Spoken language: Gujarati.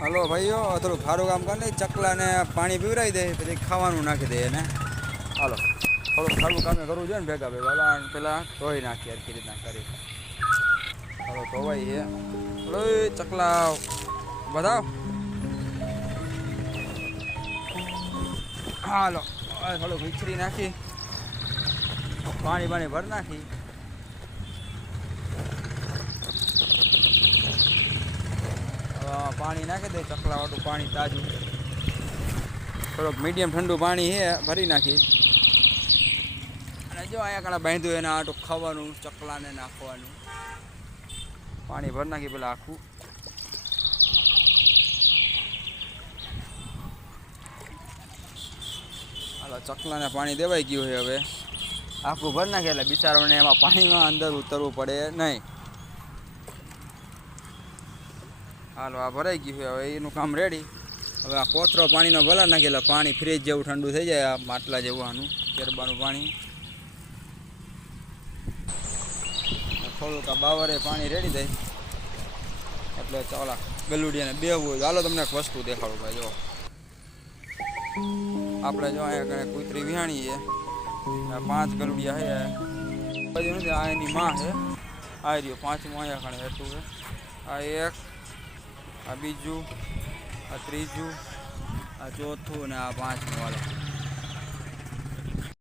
હલો ભાઈઓ, થોડું ખારું કામ કરી ચકલાને પાણી પીવડાવી દે, પછી ખાવાનું નાખી દે એને. હાલો, થોડુંક ખારું કામ કરવું જોઈએ ને ભેગા ભેગા પેલા ધોઈ નાખીએ હરખી રીતના કરી. હાલો ધોવાઈ છે. હલો ચકલા બતાવ. હાલો થોડુંક વિચરી નાખી, પાણી ભરી નાખી. પાણી નાખી દે, ચકલા વાળું પાણી તાજું. થોડુંક મીડિયમ ઠંડુ પાણી છે, ભરી નાખી. અને જો અહીંયા કણા બાંધ્યું એને આટું ખાવાનું ચકલાને નાખવાનું. પાણી ભર નાખી પેલા આખું. હાલો ચકલાને પાણી દેવાઈ ગયું છે. હવે આખું ભર નાખે એટલે બિચારોને એમાં પાણીમાં અંદર ઉતરવું પડે નહીં. હાલો આ ભરાઈ ગયું છે. હવે એનું કામ રેડી. હવે આ કોતરો પાણીનો ભલા નાખે એટલે પાણી ફ્રીજ જેવું ઠંડુ થઈ જાય. આ માટલા જેવું આનું કેરબાનું પાણી. થોડુંક આ બાવરે પાણી રેડી દે એટલે ચાલા ગલુડિયાને બેહવું હોય. હાલો તમને એક વસ્તુ દેખાડું ભાઈ. જો આપણે જો અહીંયા કણે કૂતરી વિહાણી છે, 5 ગલુડિયા છે. પછી નથી આ એની માં છે. આ રહ્યો 5મું અહીંયા કણે હેઠું છે. આ 1, આ બીજું, આ ત્રીજું, આ ચોથું અને આ 5મું. હાલો